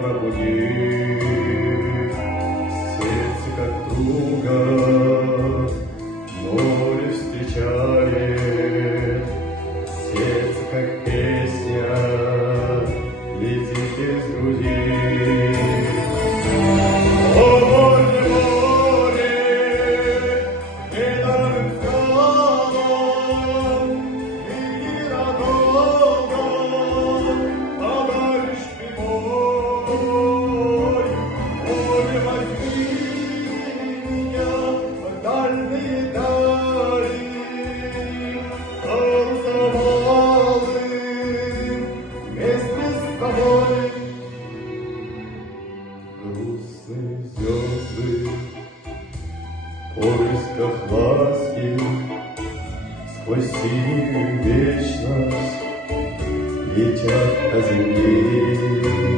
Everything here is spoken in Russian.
пробудит сердце, как друга, море встречает, сердце, как песня, летит из груди. О, море, море, недаром сказано, иди надолго, подаришь ты мой. Море, возьми меня в дальние дали, розовалым вместе с тобой. Грустные звезды в поисках ласки сквозь синюю вечность летят по земле.